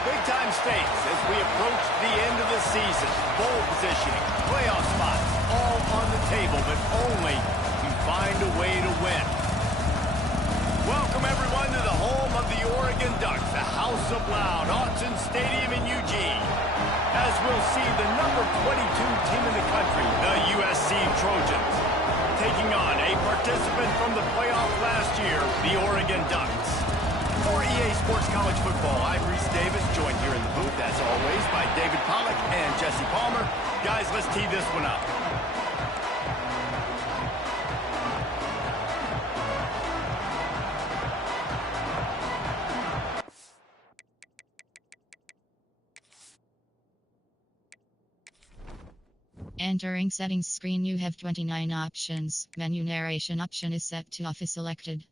Big-time stakes as we approach the end of the season. Bowl positioning, playoff spots, all on the table, but only to find a way to win. Welcome, everyone, to the home of the Oregon Ducks, the House of Loud, Autzen Stadium in Eugene. As we'll see the number 22 team in the country, the USC Trojans, taking on a participant from the playoff last year, the Oregon Ducks. For EA Sports College Football, I'm Reese Davis, joined here in the booth, as always, by David Pollack and Jesse Palmer. Guys, let's tee this one up. Entering settings screen, you have 29 options. Menu narration option is set to off is selected.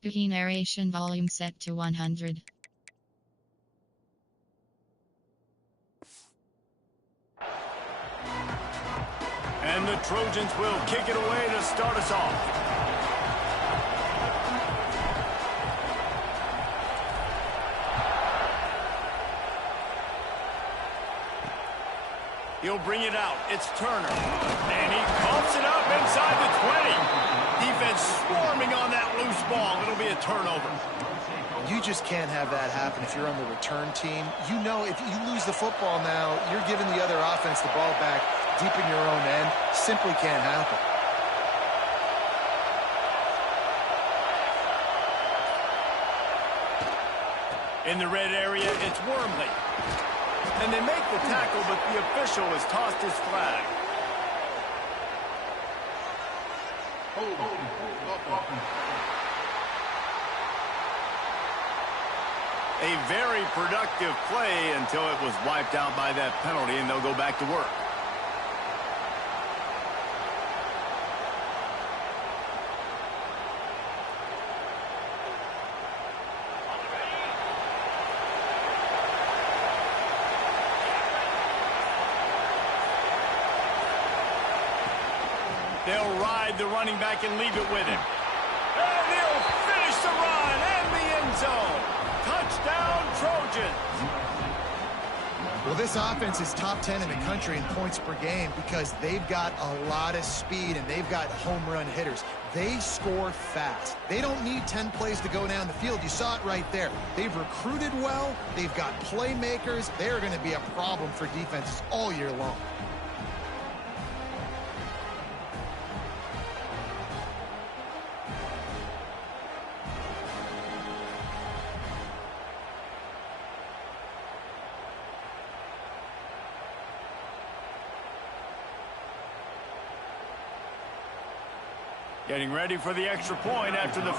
Key narration volume set to 100. And the Trojans will kick it away to start us off. He'll bring it out. It's Turner. And he coughs it up inside the 20. Defense swarming on that loose ball. It'll be a turnover. You just can't have that happen if you're on the return team. You know if you lose the football now, you're giving the other offense the ball back deep in your own end. Simply can't happen. In the red area, it's Wormley. And they make the tackle, but the official has tossed his flag. A very productive play until it was wiped out by that penalty, and they'll go back to work. They'll ride the running back and leave it with him. And he'll finish the run and the end zone. Touchdown, Trojans. Well, this offense is top 10 in the country in points per game because they've got a lot of speed and they've got home run hitters. They score fast. They don't need 10 plays to go down the field. You saw it right there. They've recruited well. They've got playmakers. They're going to be a problem for defenses all year long. Getting ready for the extra point after the...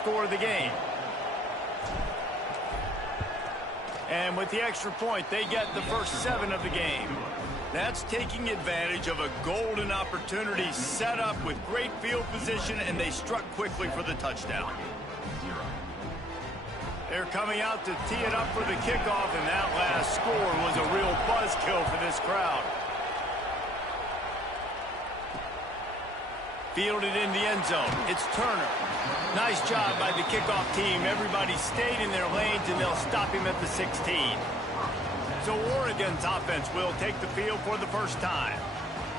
score of the game. And with the extra point, they get the first 7 of the game. That's taking advantage of a golden opportunity set up with great field position, and they struck quickly for the touchdown. They're coming out to tee it up for the kickoff, and that last score was a real buzzkill for this crowd. Fielded in the end zone. It's Turner. Nice job by the kickoff team. Everybody stayed in their lanes, and they'll stop him at the 16. So Oregon's offense will take the field for the first time.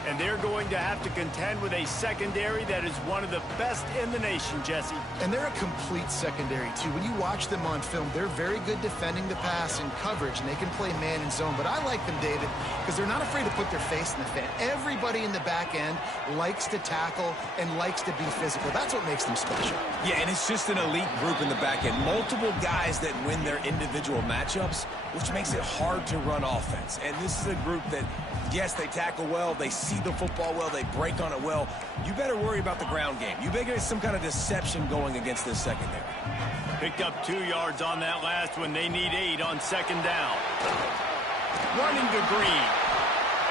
And they're going to have to contend with a secondary that is one of the best in the nation, Jesse. And they're a complete secondary, too. When you watch them on film, they're very good defending the pass and coverage, and they can play man and zone. But I like them, David, because they're not afraid to put their face in the fan. Everybody in the back end likes to tackle and likes to be physical. That's what makes them special. Yeah, and it's just an elite group in the back end. Multiple guys that win their individual matchups, which makes it hard to run offense. And this is a group that, yes, they tackle well, they see the football well, they break on it well. You better worry about the ground game. You better get some kind of deception going against this secondary. Picked up 2 yards on that last one. They need 8 on second down. Running to Green.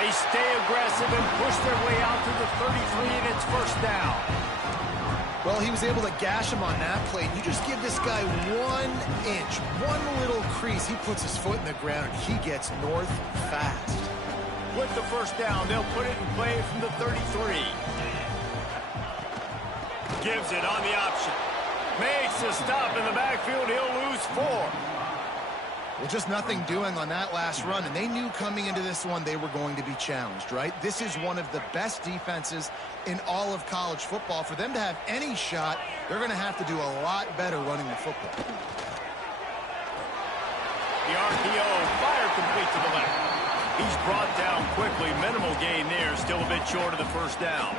They stay aggressive and push their way out to the 33, and it's first down. Well, he was able to gash him on that play. You just give this guy 1 inch, one little crease. He puts his foot in the ground, and he gets north fast. With the first down, they'll put it in play from the 33. Gives it on the option. Makes a stop in the backfield. He'll lose 4. Well, just nothing doing on that last run, and they knew coming into this one they were going to be challenged, right? This is one of the best defenses in all of college football. For them to have any shot, they're going to have to do a lot better running the football. The RPO, fire complete to the left. He's brought down quickly. Minimal gain there, still a bit short of the first down.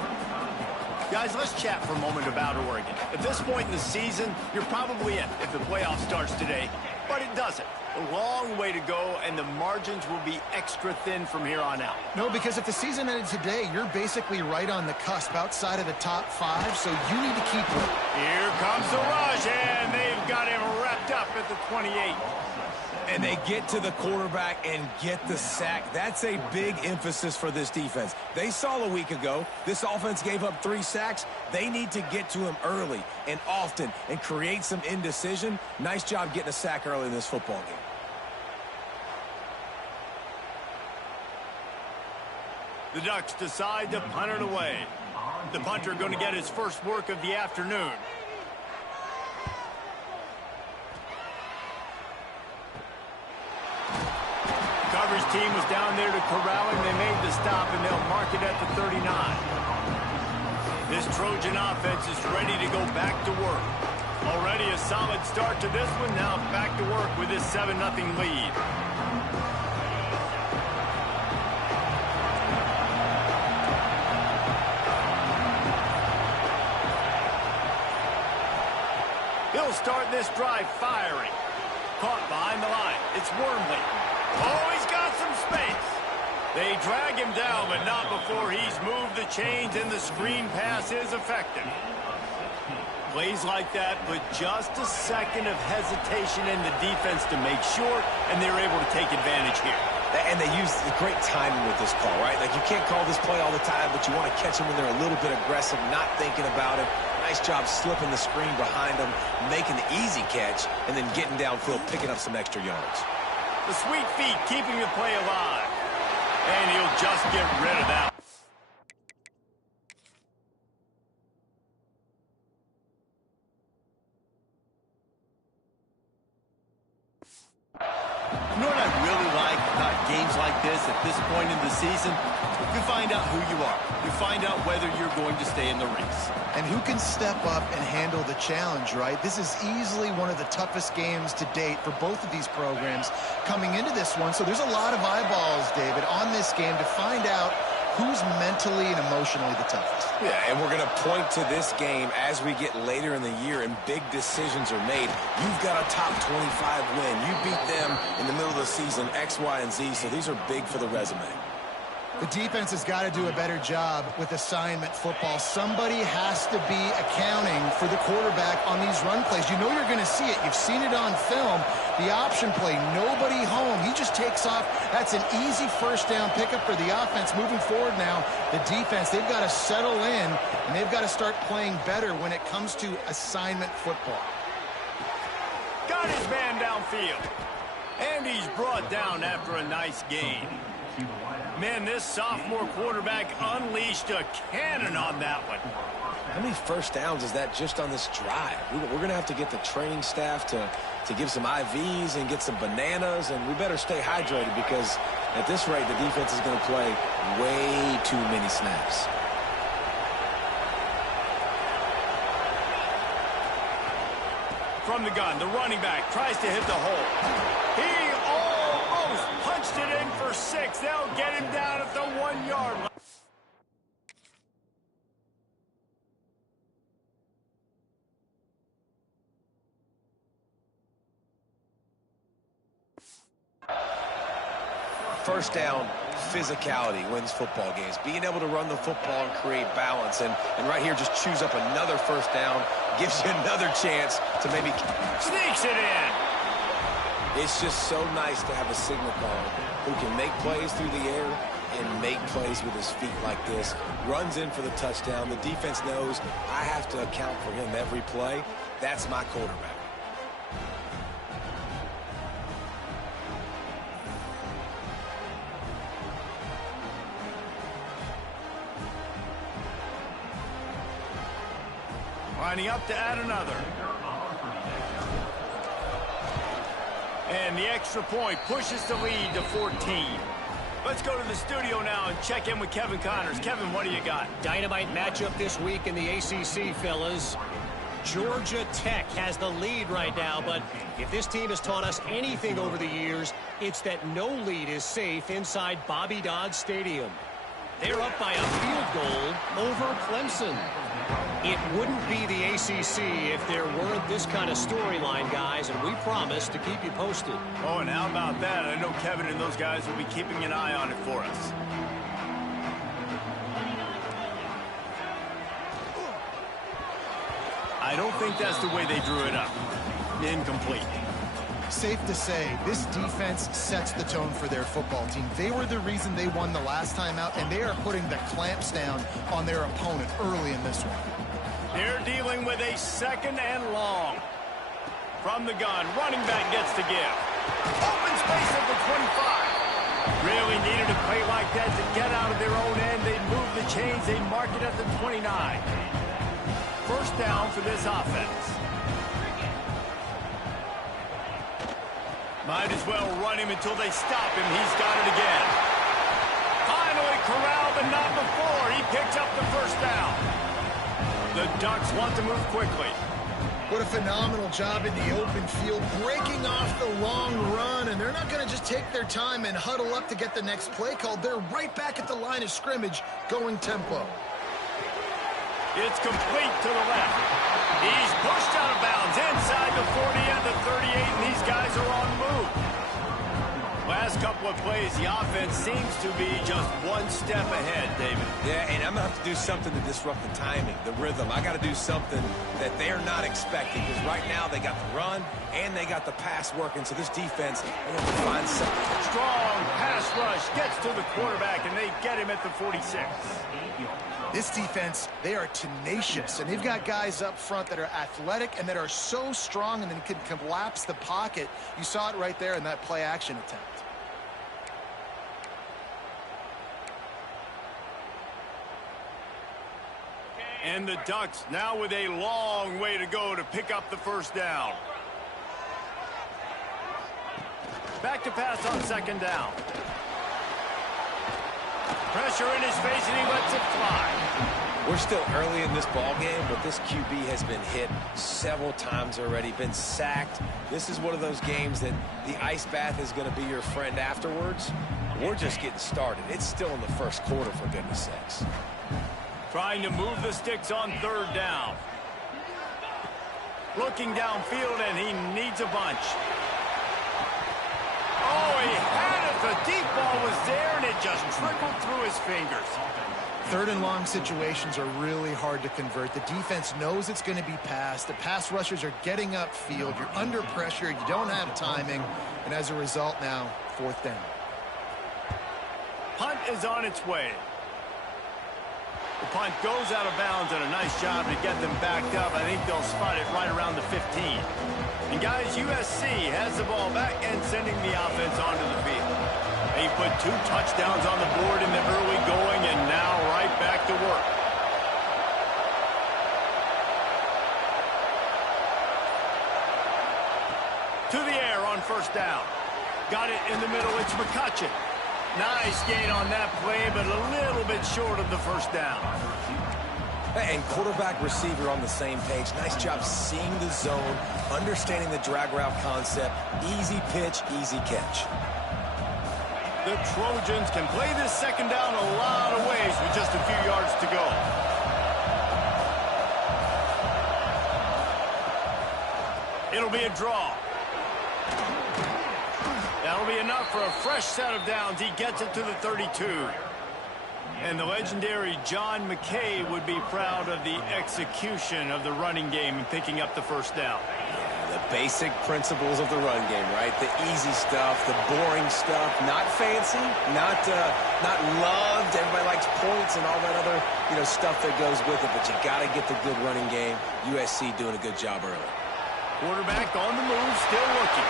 Guys, let's chat for a moment about Oregon. At this point in the season, you're probably in if the playoff starts today, but it doesn't. A long way to go, and the margins will be extra thin from here on out. No, because if the season ended today, you're basically right on the cusp outside of the top 5, so you need to keep winning. Here comes the rush, and they've got him wrapped up at the 28. And they get to the quarterback and get the sack. That's a big emphasis for this defense. They saw a week ago, this offense gave up 3 sacks. They need to get to him early and often and create some indecision. Nice job getting a sack early in this football game. The Ducks decide to punt it away. The punter going to get his first work of the afternoon. Coverage team was down there to corral him. They made the stop, and they'll mark it at the 39. This Trojan offense is ready to go back to work. Already a solid start to this one. Now back to work with this 7-0 lead. He'll start this drive firing. Caught behind the line. It's Wormley. Oh, he's got some space. They drag him down, but not before he's moved the chains, and the screen pass is effective. Plays like that, but just a second of hesitation in the defense to make sure, and they're able to take advantage here. And they use great timing with this call, right? Like, you can't call this play all the time, but you want to catch them when they're a little bit aggressive, not thinking about it. Nice job slipping the screen behind them, making the easy catch, and then getting downfield, picking up some extra yards. The sweet feet keeping the play alive. And he'll just get rid of that. You know what I really like about games like this at this point in the season? You find out who you are. You find out whether you're going to stay in the race. And who can step up and handle the challenge, right? This is easily one of the toughest games to date for both of these programs coming into this one. So there's a lot of eyeballs, David, on this game to find out who's mentally and emotionally the toughest. Yeah, and we're going to point to this game as we get later in the year and big decisions are made. You've got a top 25 win. You beat them in the middle of the season, X, Y, and Z, so these are big for the resume. The defense has got to do a better job with assignment football. Somebody has to be accounting for the quarterback on these run plays. You know you're going to see it. You've seen it on film. The option play, nobody home. He just takes off. That's an easy first down pickup for the offense. Moving forward now, the defense, they've got to settle in, and they've got to start playing better when it comes to assignment football. Got his man downfield. And he's brought down after a nice gain. Man, this sophomore quarterback unleashed a cannon on that one. How many first downs is that just on this drive? We're going to have to get the training staff to give some IVs and get some bananas, and we better stay hydrated because at this rate, the defense is going to play way too many snaps. From the gun, the running back tries to hit the hole. He almost punched it in for 6. They'll get him down at the 1-yard line. First down, physicality wins football games. Being able to run the football and create balance. And right here, just choose up another first down. Gives you another chance to maybe... Sneaks it in. It's just so nice to have a signal caller who can make plays through the air and make plays with his feet like this. Runs in for the touchdown. The defense knows I have to account for him every play. That's my quarterback. Lining up to add another. And the extra point pushes the lead to 14. Let's go to the studio now and check in with Kevin Connors. Kevin, what do you got? Dynamite matchup this week in the ACC, fellas. Georgia Tech has the lead right now, but if this team has taught us anything over the years, it's that no lead is safe inside Bobby Dodd Stadium. They're up by a field goal over Clemson. It wouldn't be the ACC if there weren't this kind of storyline, guys, and we promise to keep you posted. Oh, and how about that? I know Kevin and those guys will be keeping an eye on it for us. I don't think that's the way they drew it up. Incomplete. Safe to say, this defense sets the tone for their football team. They were the reason they won the last time out, and they are putting the clamps down on their opponent early in this one. They're dealing with a 2nd and long. From the gun, running back gets to give. Open space at the 25. Really needed a play like that to get out of their own end. They move the chains. They mark it at the 29. First down for this offense. Might as well run him until they stop him. He's got it again. Finally corralled, but not before. He picks up the first down. The Ducks want to move quickly. What a phenomenal job in the open field, breaking off the long run, and they're not going to just take their time and huddle up to get the next play called. They're right back at the line of scrimmage, going tempo. It's complete to the left. He's pushed out of bounds inside the 40 and the 38, and these guys are on the move. Last couple of plays, the offense seems to be just one step ahead, David. Yeah, and I'm going to have to do something to disrupt the timing, the rhythm. I got to do something that they're not expecting, because right now they got the run and they got the pass working, so this defense, they have to find something. Strong pass rush gets to the quarterback, and they get him at the 46. This defense, they are tenacious, and they've got guys up front that are athletic and that are so strong and then can collapse the pocket. You saw it right there in that play-action attempt. And the Ducks now with a long way to go to pick up the first down. Back to pass on 2nd down. Pressure in his face, and he lets it fly. We're still early in this ball game, but this QB has been hit several times already, been sacked. This is one of those games that the ice bath is going to be your friend afterwards. We're just getting started. It's still in the first quarter, for goodness sakes. Trying to move the sticks on 3rd down. Looking downfield, and he needs a bunch. Oh, he had it. The deep ball was there, and it just trickled through his fingers. Third and long situations are really hard to convert. The defense knows it's going to be passed. The pass rushers are getting upfield. You're under pressure. You don't have timing. And as a result now, fourth down. Punt is on its way. The punt goes out of bounds, and a nice job to get them backed up. I think they'll spot it right around the 15. And guys, USC has the ball back and sending the offense onto the field. They put 2 touchdowns on the board in the early going, and now right back to work. To the air on first down. Got it in the middle. It's McCutcheon. Nice gain on that play, but a little bit short of the first down. And quarterback receiver on the same page. Nice job seeing the zone, understanding the drag route concept. Easy pitch, easy catch. The Trojans can play this second down a lot of ways with just a few yards to go. It'll be a draw. That'll be enough for a fresh set of downs. He gets it to the 32. And the legendary John McKay would be proud of the execution of the running game and picking up the first down. The basic principles of the run game, right? The easy stuff, the boring stuff, not fancy, not loved. Everybody likes points and all that other, stuff that goes with it. But you got to get the good running game. USC doing a good job early. Quarterback on the move, still looking.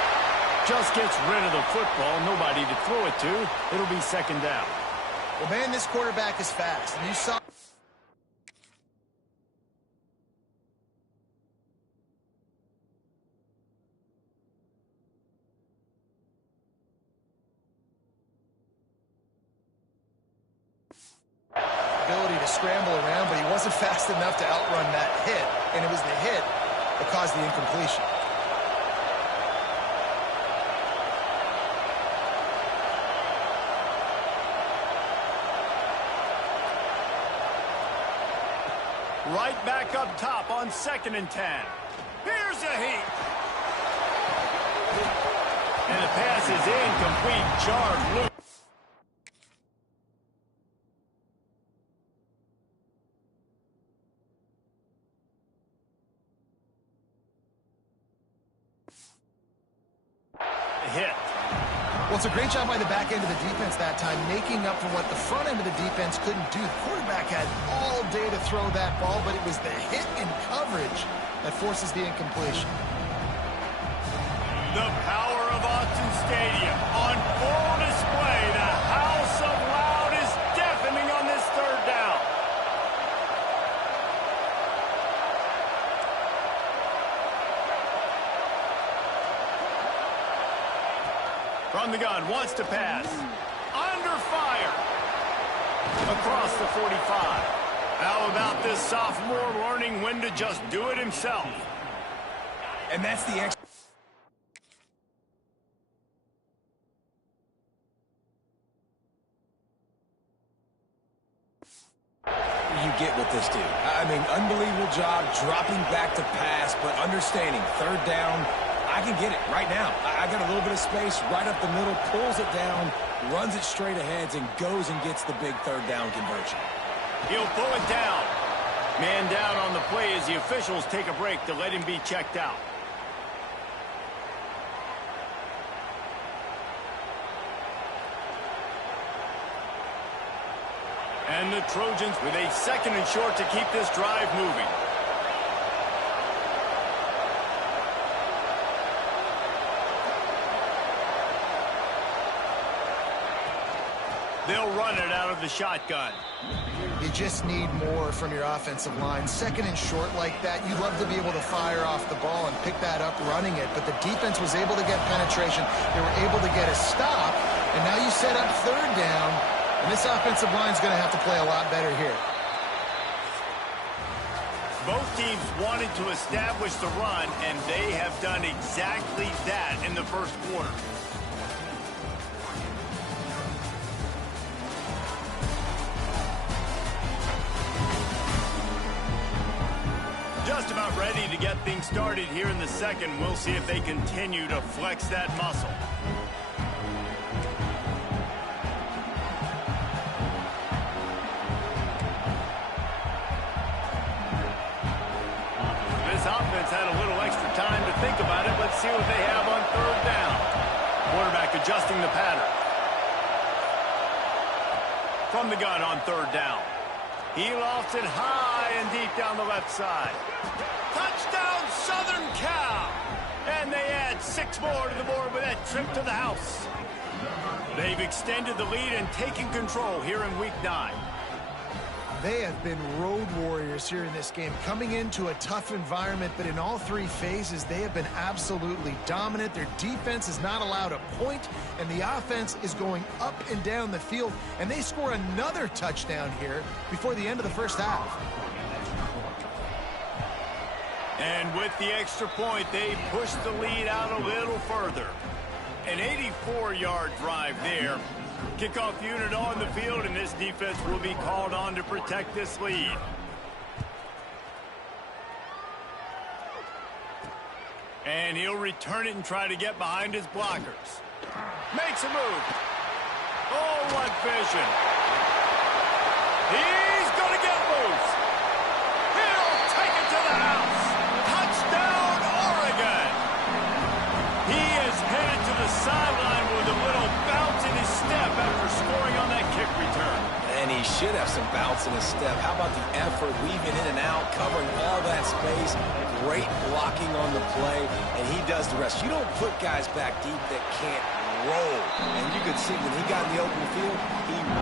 Just gets rid of the football. Nobody to throw it to. It'll be second down. Well, man, this quarterback is fast. And you saw... ability to scramble around, but he wasn't fast enough to outrun that hit. And it was the hit that caused the incompletion. Right back up top on 2nd and 10. Here's a heat. And the pass is incomplete. Jarred loose. Hit. Well, it's a great job by the back end of the defense that time, making up for what the front end of the defense couldn't do. The quarterback had all day to throw that ball, but it was the hit and coverage that forces the incompletion. The power of Autzen Stadium on full display. The house of loud is deafening on this third down. From the gun, wants to pass. Under fire. Across the 45. How about this sophomore learning when to just do it himself? And that's the extra. You get with this dude. I mean, unbelievable job dropping back to pass, but understanding third down, I can get it right now. I got a little bit of space right up the middle, pulls it down, runs it straight ahead, and goes and gets the big third down conversion. He'll pull it down. Man down on the play as the officials take a break to let him be checked out. And the Trojans with a 2nd and short to keep this drive moving. They'll run it out of the shotgun. You just need more from your offensive line. 2nd and short like that, you'd love to be able to fire off the ball and pick that up running it, but the defense was able to get penetration. They were able to get a stop, and now you set up third down, and this offensive line is going to have to play a lot better here. Both teams wanted to establish the run, and they have done exactly that in the first quarter. Just about ready to get things started here in the second. We'll see if they continue to flex that muscle. offense had a little extra time to think about it. Let's see what they have on third down. Quarterback adjusting the pattern. From the gun on third down. He lofts it high and deep down the left side. Touchdown, Southern Cal! And they add 6 more to the board with that trip to the house. They've extended the lead and taken control here in Week 9. They have been road warriors here in this game, coming into a tough environment, but in all 3 phases, they have been absolutely dominant. Their defense is not allowed a point, and the offense is going up and down the field, and they score another touchdown here before the end of the first half. And with the extra point, they push the lead out a little further. An 84-yard drive there. Kickoff unit on the field, and this defense will be called on to protect this lead. And he'll return it and try to get behind his blockers. Makes a move. Oh, what vision. He's going to get loose. He'll take it to the house. Touchdown, Oregon. He is headed to the sideline with a little bounce in his step after scoring on that kick return. And he should have some bounce in his step. How about the effort, weaving in and out, covering all that space, great blocking on the play, and he does the rest. You don't put guys back deep that can't roll. And you could see when he got in the open field, he...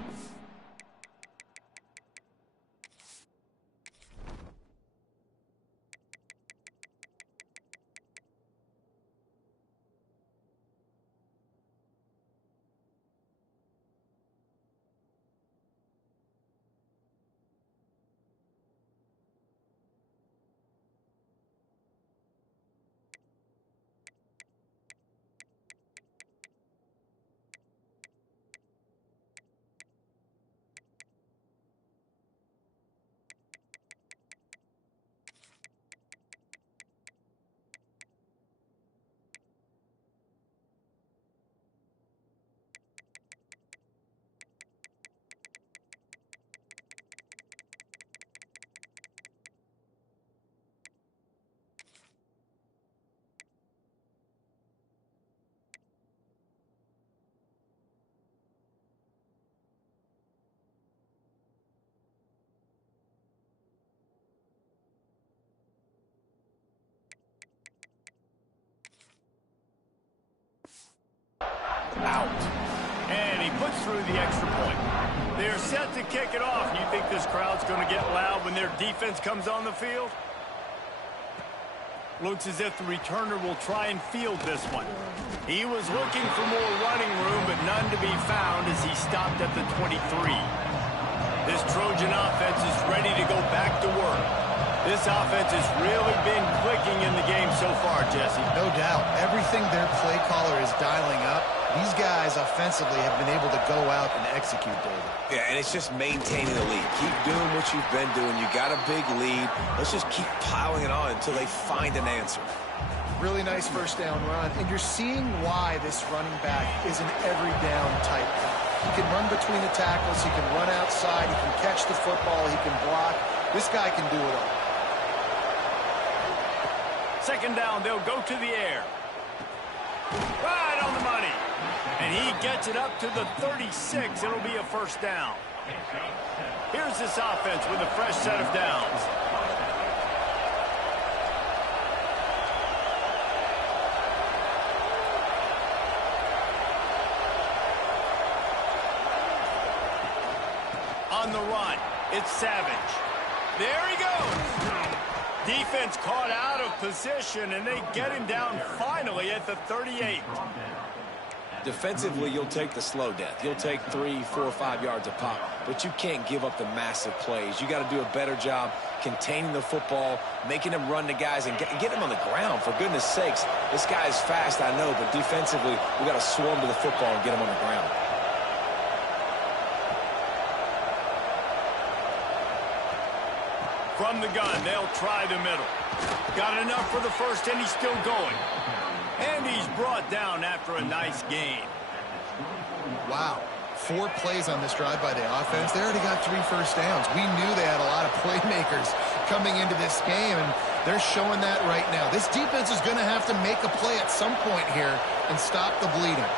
Out. And he puts through the extra point. They're set to kick it off. You think this crowd's going to get loud when their defense comes on the field? Looks as if the returner will try and field this one. He was looking for more running room, but none to be found as he stopped at the 23. This Trojan offense is ready to go back to work. This offense has really been clicking in the game so far, Jesse. No doubt. Everything their play caller is dialing up, these guys offensively have been able to go out and execute, David. Yeah, and it's just maintaining the lead. Keep doing what you've been doing. You got a big lead. Let's just keep piling it on until they find an answer. Really nice first down run, and you're seeing why this running back is an every down type guy. He can run between the tackles, he can run outside, he can catch the football, he can block. This guy can do it all. Second down, they'll go to the air. Right on the money. And he gets it up to the 36. It'll be a first down. Here's this offense with a fresh set of downs. On the run, it's Savage. There he goes. Defense caught out of position, and they get him down finally at the 38. Defensively, you'll take the slow death. You'll take 3, 4, 5 yards a pop, but you can't give up the massive plays. You got to do a better job containing the football, making them run the guys, and get them on the ground. For goodness sakes, this guy is fast, I know, but defensively, we got to swarm to the football and get him on the ground. From the gun, they'll try the middle. Got enough for the first, and he's still going. And he's brought down after a nice gain. Wow. 4 plays on this drive by the offense. They already got 3 first downs. We knew they had a lot of playmakers coming into this game, and They're showing that right now. This defense is going to have to make a play at some point here and stop the bleeding.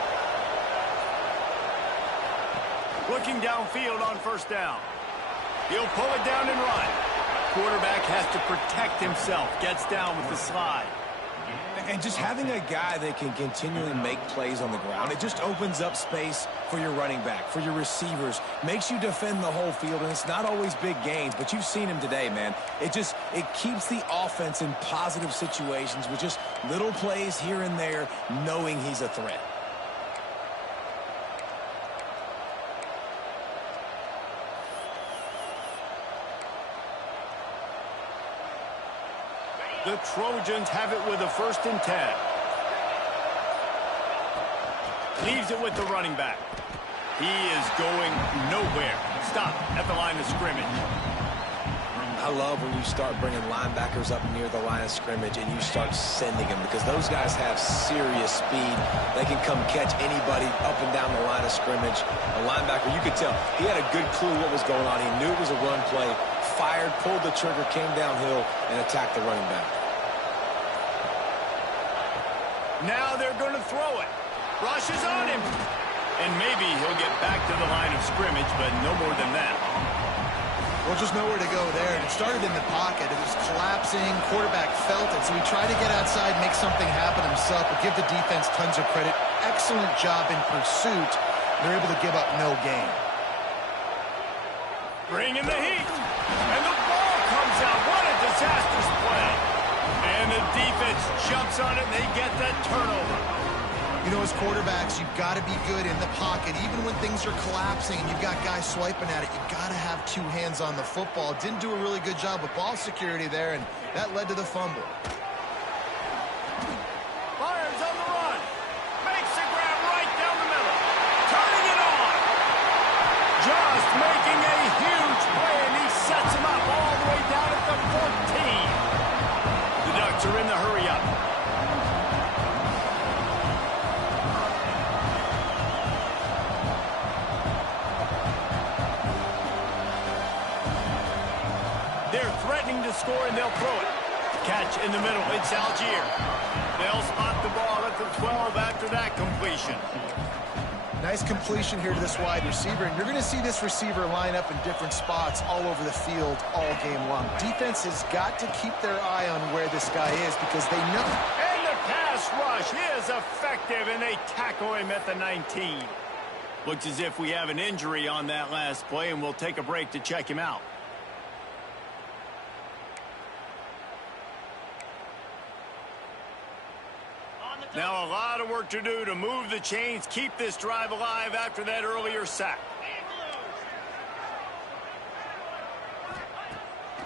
Looking downfield on first down. He'll pull it down and run. Quarterback has to protect himself. Gets down with the slide. And just having a guy that can continually make plays on the ground, it just opens up space for your running back, for your receivers, makes you defend the whole field, and it's not always big gains, but you've seen him today, man. It keeps the offense in positive situations with just little plays here and there, knowing he's a threat. The Trojans have it with a 1st and 10. Leaves it with the running back. He is going nowhere. Stop at the line of scrimmage. I love when you start bringing linebackers up near the line of scrimmage and you start sending them, because those guys have serious speed. They can come catch anybody up and down the line of scrimmage. A linebacker, you could tell, he had a good clue what was going on. He knew it was a run play. Fired, pulled the trigger, came downhill, and attacked the running back. Now they're going to throw it. Rushes on him. And maybe he'll get back to the line of scrimmage, but no more than that. Well, just nowhere to go there. It started in the pocket. It was collapsing. Quarterback felt it, so he tried to get outside, make something happen himself, but give the defense tons of credit. Excellent job in pursuit. They're able to give up no gain. Bring in the heat. And the ball comes out. What a disastrous play. And the defense jumps on it, and they get that turnover. You know, as quarterbacks, you've got to be good in the pocket. Even when things are collapsing and you've got guys swiping at it, you've got to have 2 hands on the football. Didn't do a really good job with ball security there, and that led to the fumble. Fires on the run. Makes the grab right down the middle. Turning it on. Just making a huge play, and he sets him up all the way down at the 14. The Ducks are in the hurry-up. They're threatening to score, and they'll throw it. Catch in the middle. It's Algier. They'll spot the ball at the 12 after that completion. Nice completion here to this wide receiver, and you're going to see this receiver line up in different spots all over the field all game long. Defense has got to keep their eye on where this guy is because they know. And the pass rush is effective, and they tackle him at the 19. Looks as if we have an injury on that last play, and we'll take a break to check him out. Now a lot of work to do to move the chains, keep this drive alive after that earlier sack.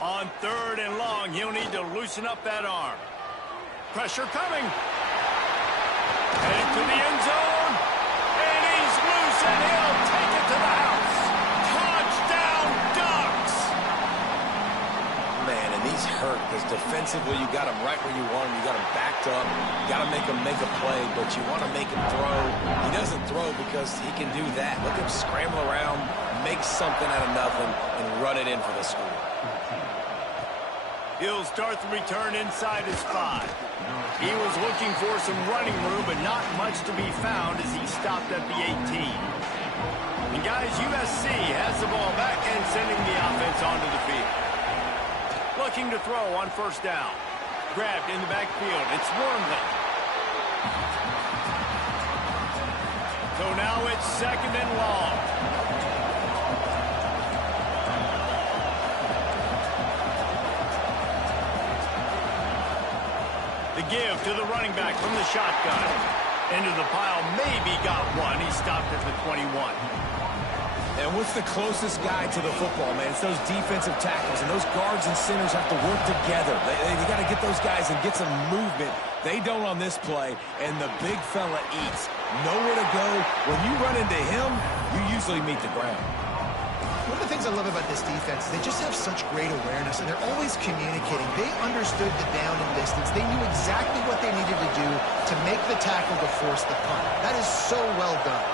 On 3rd and long, he'll need to loosen up that arm. Pressure coming. Heading to the end zone. And he's loose, and he'll take it to the house. Touchdown, Ducks! Man, and he's hurt because defensively you got him right where you want him. You got him backed up. You got to make him make a play, but you want to make him throw. He doesn't throw because he can do that. Look at him scramble around, make something out of nothing, and run it in for the score. He'll start the return inside his 5. He was looking for some running room, but not much to be found as he stopped at the 18. And guys, USC has the ball back and sending the offense onto the field. Looking to throw on 1st down. Grabbed in the backfield. It's Wormley. So now it's 2nd and long. The give to the running back from the shotgun. Into the pile, maybe got one. He stopped at the 21. And what's the closest guy to the football, man? It's those defensive tackles, and those guards and centers have to work together. They got to get those guys and get some movement. They don't on this play, and the big fella eats. Nowhere to go. When you run into him, you usually meet the ground. One of the things I love about this defense, they just have such great awareness, and they're always communicating. They understood the down and distance. They knew exactly what they needed to do to make the tackle to force the punt. That is so well done.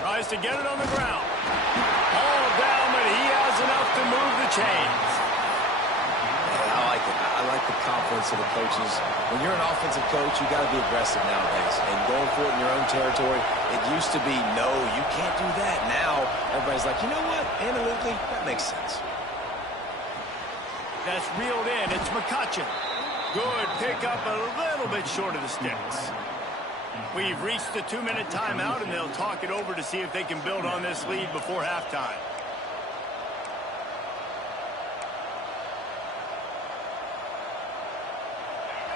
Tries to get it on the ground. All down, but he has enough to move the chains. Yeah, I like it. I like the confidence of the coaches. When you're an offensive coach, you got to be aggressive nowadays. And going for it in your own territory, it used to be, no, you can't do that. Now, everybody's like, you know what? Analytically, that makes sense. That's reeled in. It's McCutcheon. Good pickup, a little bit short of the sticks. We've reached the 2-minute timeout, and they'll talk it over to see if they can build on this lead before halftime.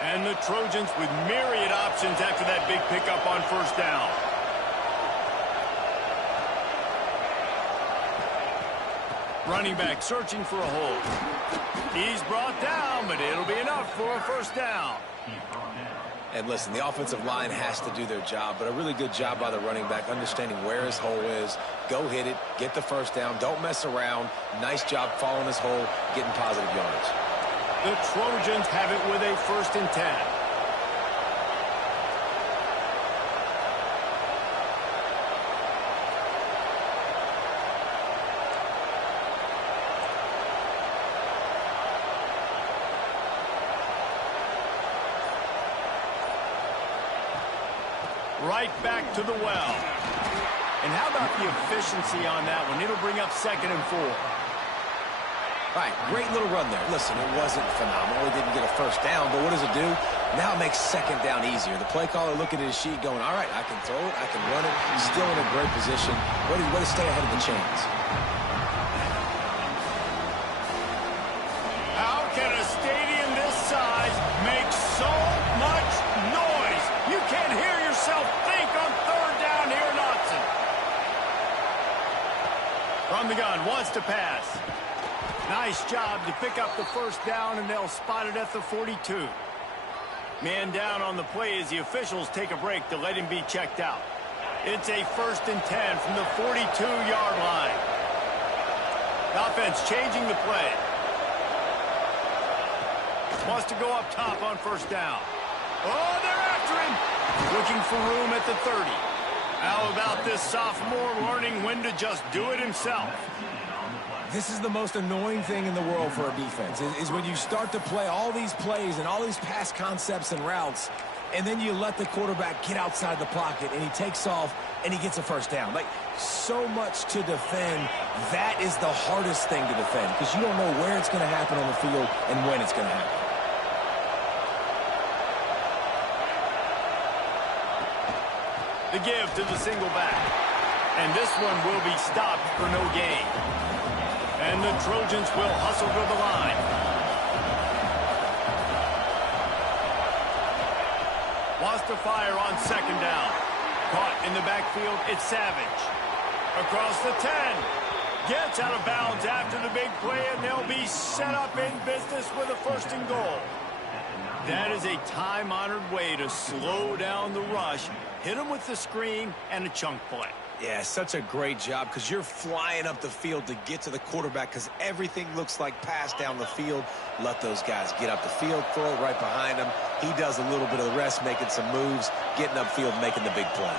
And the Trojans with myriad options after that big pickup on first down. Running back searching for a hole. He's brought down, but it'll be enough for a first down. And listen, the offensive line has to do their job, but a really good job by the running back, understanding where his hole is. Go hit it, get the first down, don't mess around. Nice job following his hole, getting positive yards. The Trojans have it with a 1st and 10. Right back to the well. And how about the efficiency on that one? It'll bring up 2nd and 4. All right, great little run there. Listen, it wasn't phenomenal. He didn't get a first down, but what does it do? Now it makes 2nd down easier. The play caller looking at his sheet going, all right, I can throw it, I can run it. Still in a great position. Way to stay ahead of the chains. How can a stadium this size make so much noise? You can't hear yourself think on 3rd down here in Austin. From the gun, wants to pass. Nice job to pick up the first down, and they'll spot it at the 42. Man down on the play as the officials take a break to let him be checked out. It's a 1st and 10 from the 42-yard line. Offense changing the play. Wants to go up top on first down. Oh, they're after him. Looking for room at the 30. How about this sophomore learning when to just do it himself? This is the most annoying thing in the world for a defense, is when you start to play all these plays and all these pass concepts and routes, and then you let the quarterback get outside the pocket, and he takes off, and he gets a first down. Like, so much to defend. That is the hardest thing to defend, because you don't know where it's going to happen on the field and when it's going to happen. The give to the single back. And this one will be stopped for no gain. And the Trojans will hustle to the line. Wants to fire on 2nd down. Caught in the backfield, it's Savage. Across the 10. Gets out of bounds after the big play, and they'll be set up in business with a 1st and goal. That is a time-honored way to slow down the rush, hit them with the screen, and a chunk play. Yeah, such a great job, because you're flying up the field to get to the quarterback, because everything looks like pass down the field. Let those guys get up the field, throw it right behind him. He does a little bit of the rest, making some moves, getting upfield, making the big play.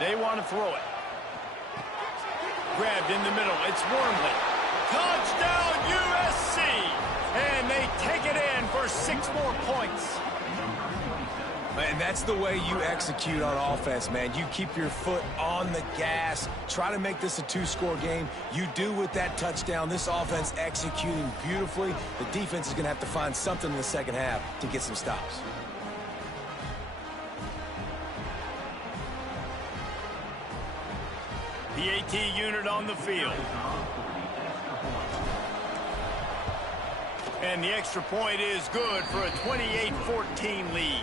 They want to throw it. Grabbed in the middle. It's Wormley. Touchdown, USC! And they take it in for 6 more points. And that's the way you execute on offense, man. You keep your foot on the gas. Try to make this a 2-score game. You do with that touchdown. This offense executing beautifully. The defense is going to have to find something in the second half to get some stops. The AT unit on the field. And the extra point is good for a 28-14 lead.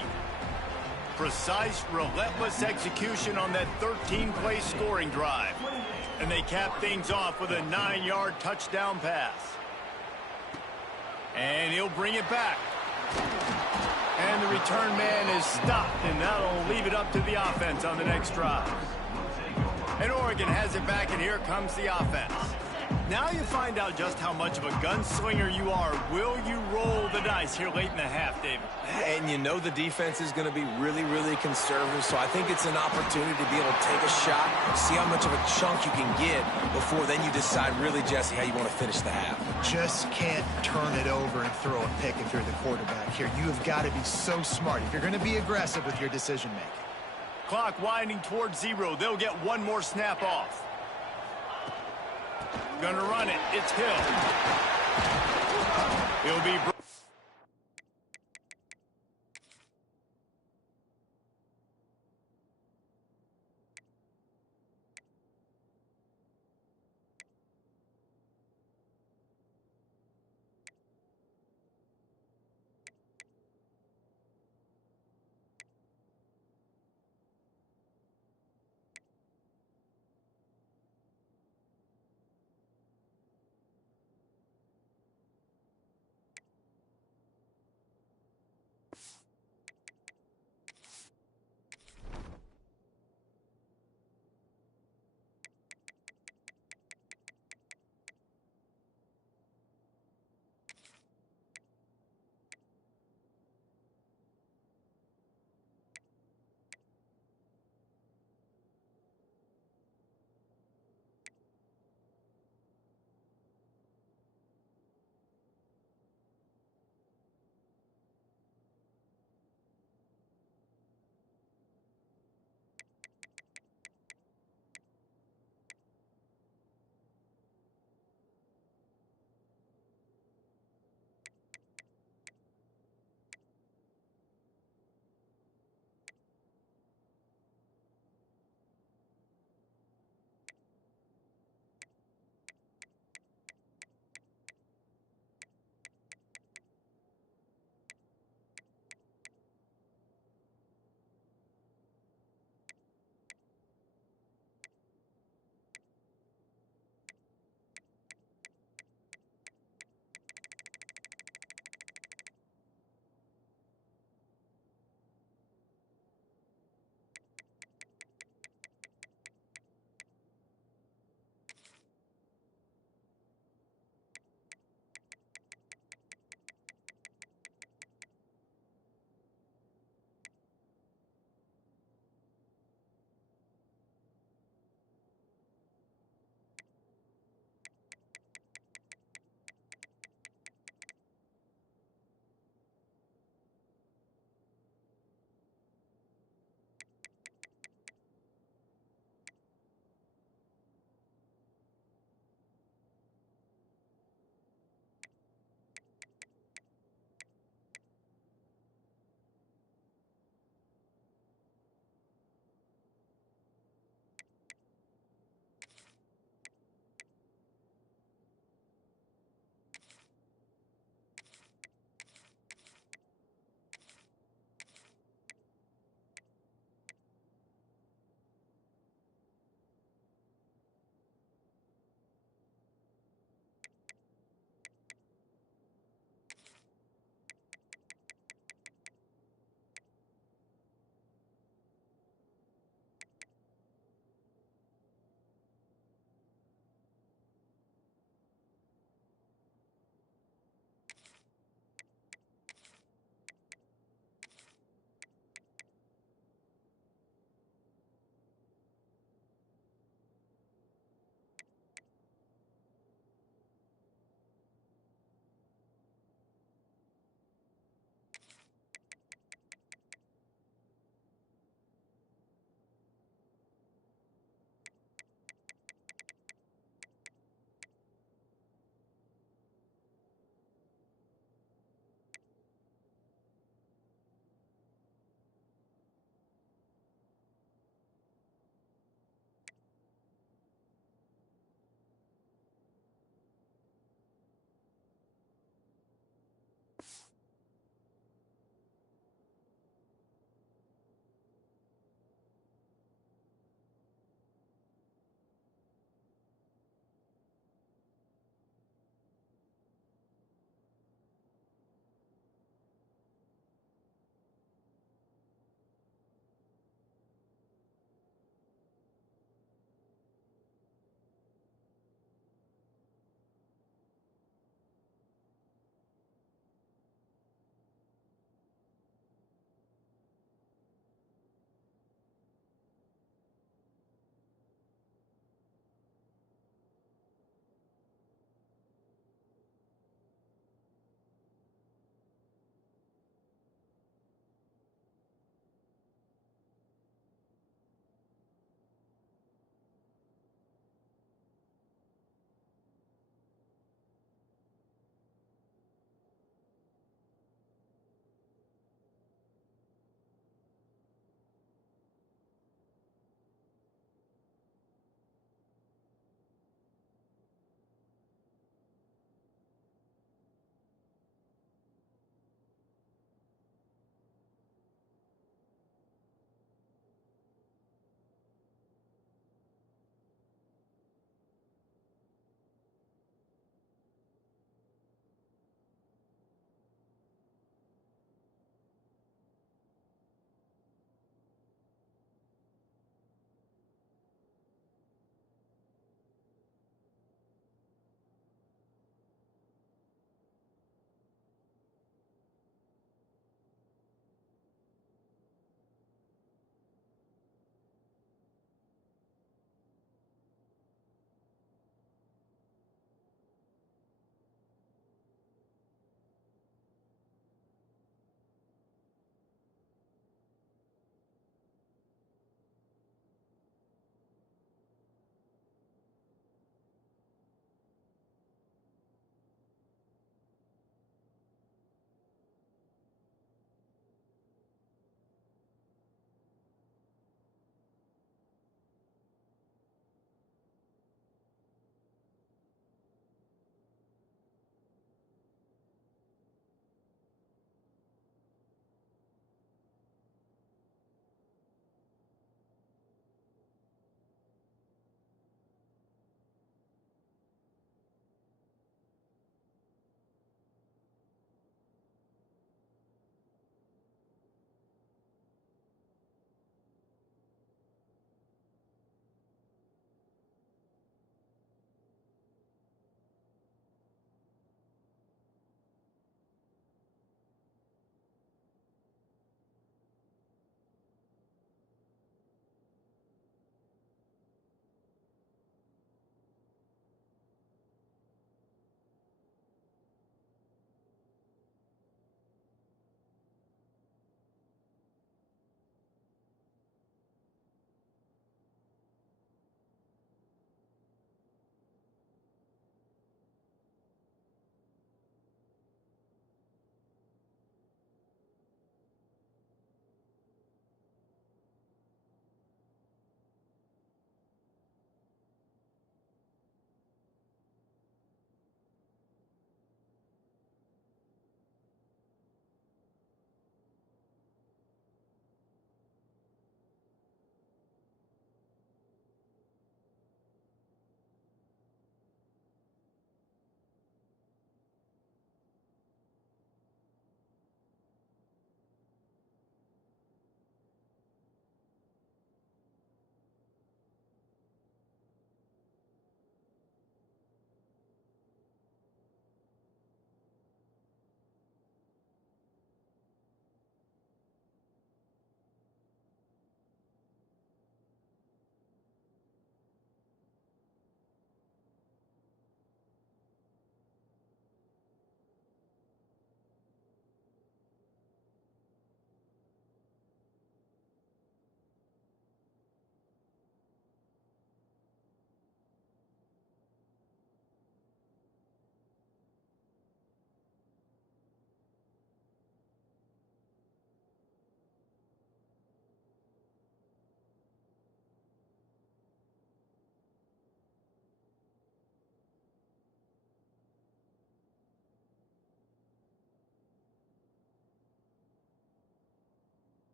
Precise, relentless execution on that 13-play scoring drive. And they cap things off with a 9-yard touchdown pass. And he'll bring it back. And the return man is stopped, and that'll leave it up to the offense on the next drive. And Oregon has it back, and here comes the offense. Now you find out just how much of a gunslinger you are. Will you roll the dice here late in the half, David? And you know the defense is going to be really, really conservative, so I think it's an opportunity to be able to take a shot, see how much of a chunk you can get before then you decide really, Jesse, how you want to finish the half. Just can't turn it over and throw a pick if you're the quarterback here. You have got to be so smart if you're going to be aggressive with your decision-making. Clock winding towards 0. They'll get one more snap off. Gonna run it. It's Hill. He'll be...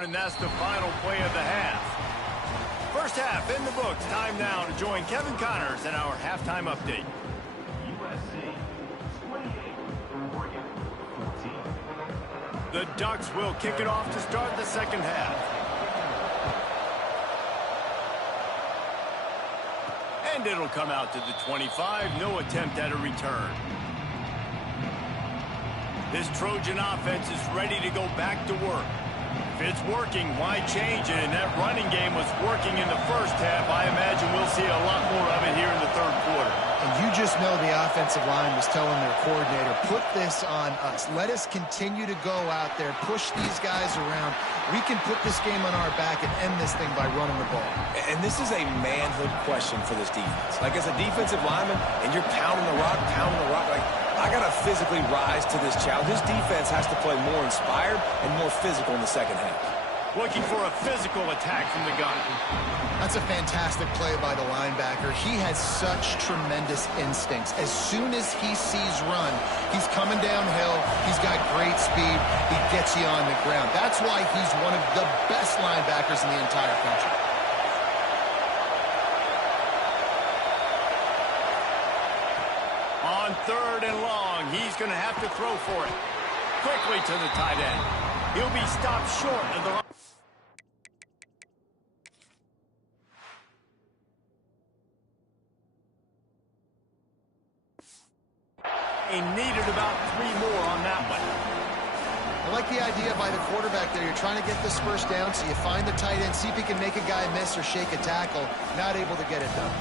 And that's the final play of the half. First half in the books. Time now to join Kevin Connors in our halftime update. USC 28, Oregon 14. The Ducks will kick it off to start the second half. And it'll come out to the 25. No attempt at a return. This Trojan offense is ready to go back to work. If it's working, why change it? And that running game was working in the first half. I imagine we'll see a lot more of it here in the third quarter. And you just know the offensive line was telling their coordinator, put this on us. Let us continue to go out there, push these guys around. We can put this game on our back and end this thing by running the ball. And this is a manhood question for this defense. Like, as a defensive lineman, and you're pounding the rock, like, I got to physically rise to this challenge. This defense has to play more inspired and more physical in the second half. Looking for a physical attack from the gun. That's a fantastic play by the linebacker. He has such tremendous instincts. As soon as he sees run, he's coming downhill. He's got great speed. He gets you on the ground. That's why he's one of the best linebackers in the entire country. On third and long, he's going to have to throw for it. Quickly to the tight end. He'll be stopped short of the line. He needed about 3 more on that one. I like the idea by the quarterback there. You're trying to get this first down, so you find the tight end, see if he can make a guy miss or shake a tackle. Not able to get it done.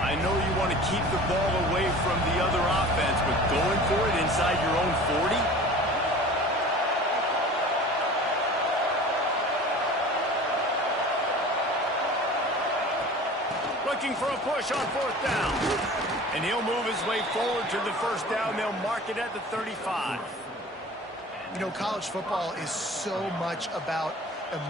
I know you want to keep the ball away from the other offense, but going for it inside your own 40? Looking for a push on fourth down. And he'll move his way forward to the first down. They'll mark it at the 35. You know, college football is so much about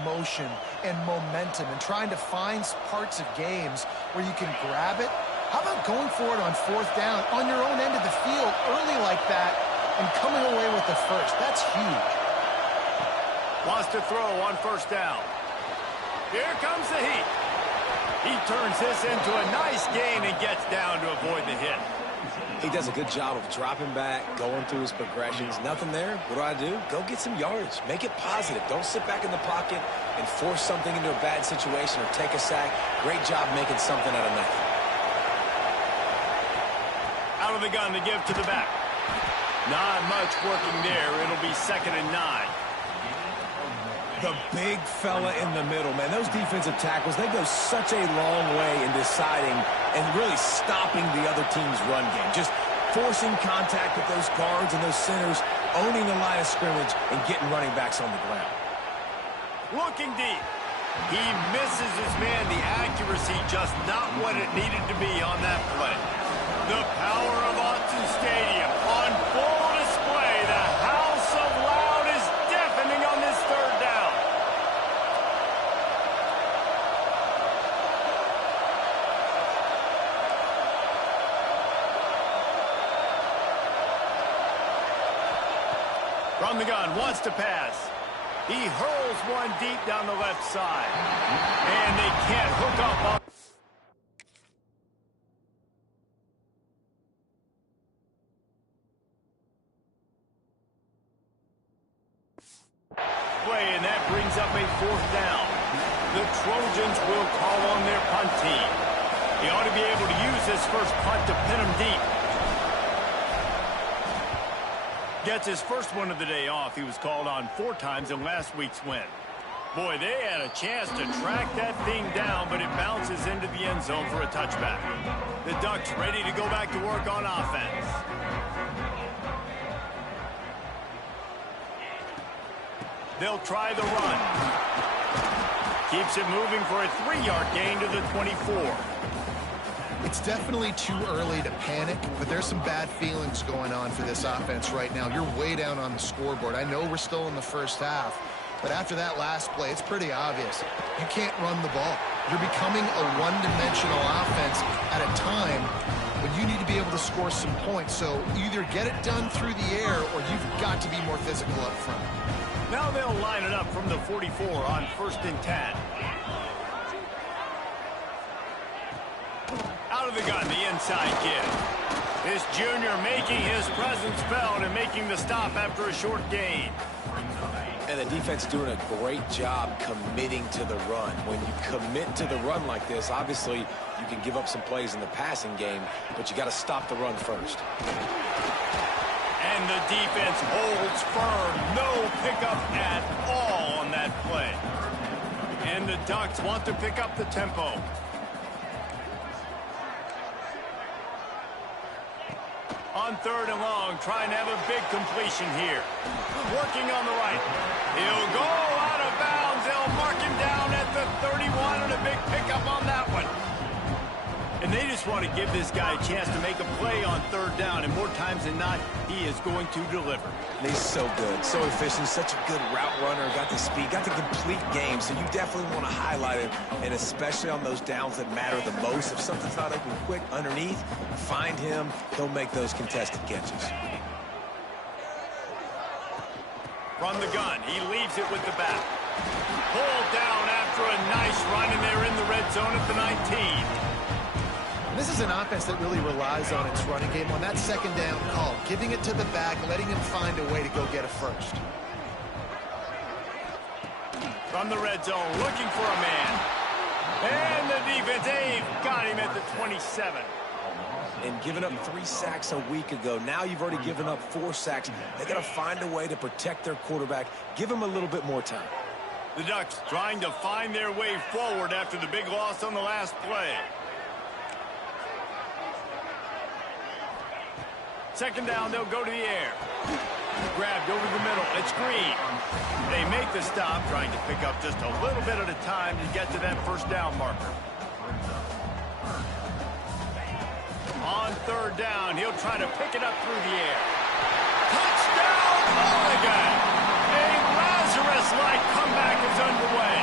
emotion and momentum and trying to find parts of games where you can grab it. How about going for it on fourth down on your own end of the field early like that and coming away with the first? That's huge. Wants to throw on first down. Here comes the heat. He turns this into a nice gain and gets down to avoid the hit. He does a good job of dropping back, going through his progressions. Nothing there. What do? Go get some yardage. Make it positive. Don't sit back in the pocket and force something into a bad situation or take a sack. Great job making something out of nothing. Out of the gun to give to the back. Not much working there. It'll be 2nd and 9. The big fella in the middle, man. Those defensive tackles, they go such a long way in deciding and really stopping the other team's run game. Just forcing contact with those guards and those centers, owning the line of scrimmage, and getting running backs on the ground. Looking deep. He misses his man. The accuracy just not what it needed to be on that play. The power of Autzen Stadium on full display. The house of loud is deafening on this third down. From the gun, wants to pass. He hurls one deep down the left side. And they can't hook up on. Play, and that brings up a fourth down. The Trojans will call on their punt team. He ought to be able to use this first punt to pin him deep. Gets his first one of the day off. He was called on 4 times in last week's win. Boy, they had a chance to track that thing down, but it bounces into the end zone for a touchback. The Ducks ready to go back to work on offense. They'll try the run. Keeps it moving for a 3-yard gain to the 24. It's definitely too early to panic, but there's some bad feelings going on for this offense right now. You're way down on the scoreboard. I know we're still in the first half, but after that last play, it's pretty obvious. You can't run the ball. You're becoming a one-dimensional offense at a time but you need to be able to score some points. So either get it done through the air or you've got to be more physical up front. Now they'll line it up from the 44 on 1st and 10. Out of the gun, the inside kid. This junior making his presence felt and making the stop after a short gain. And the defense doing a great job committing to the run. When you commit to the run like this, obviously you can give up some plays in the passing game, but you got to stop the run first. And the defense holds firm. No pickup at all on that play. And the Ducks want to pick up the tempo. On 3rd and long, trying to have a big completion here. Working on the right. He'll go out of bounds. They'll mark him down at the 31 and a big pickup on that one. And they just want to give this guy a chance to make a play on 3rd down, and more times than not, he is going to deliver. And he's so good, so efficient, such a good route runner, got the speed, got the complete game, so you definitely want to highlight him, and especially on those downs that matter the most. If something's not open quick underneath, find him, he'll make those contested catches. From the gun, he leaves it with the back. Pulled down after a nice run, and they're in the red zone at the 19. This is an offense that really relies on its running game. On that 2nd down call, giving it to the back, letting him find a way to go get a first. From the red zone, looking for a man. And the defense, they've got him at the 27. And giving up 3 sacks a week ago. Now you've already given up 4 sacks. They got to find a way to protect their quarterback. Give him a little bit more time. The Ducks trying to find their way forward after the big loss on the last play. 2nd down, they'll go to the air. Grabbed over the middle. It's Green. They make the stop, trying to pick up just a little bit at a time to get to that 1st down marker. On 3rd down, he'll try to pick it up through the air. Touchdown, Oregon! A Lazarus-like comeback is underway.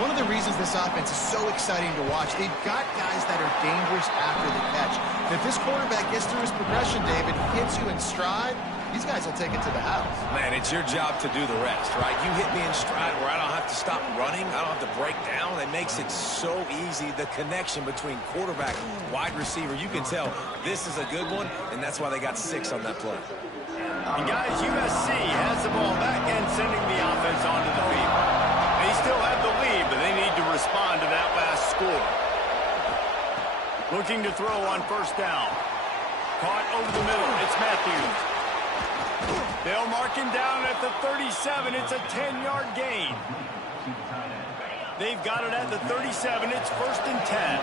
One of the reasons this offense is so exciting to watch, they've got guys that are dangerous after the catch. And if this quarterback gets through his progression, David, hits you in stride, these guys will take it to the house. Man, it's your job to do the rest, right? You hit me in stride where I don't have to stop running. I don't have to break down. It makes it so easy. The connection between quarterback and wide receiver, you can tell this is a good one, and that's why they got 6 on that play. And guys, USC has the ball back and sending the offense onto the field. They still have the lead, but they need to respond to that last score. Looking to throw on 1st down. Caught over the middle. It's Matthews. They'll mark him down at the 37. It's a 10-yard gain. They've got it at the 37. It's 1st and 10.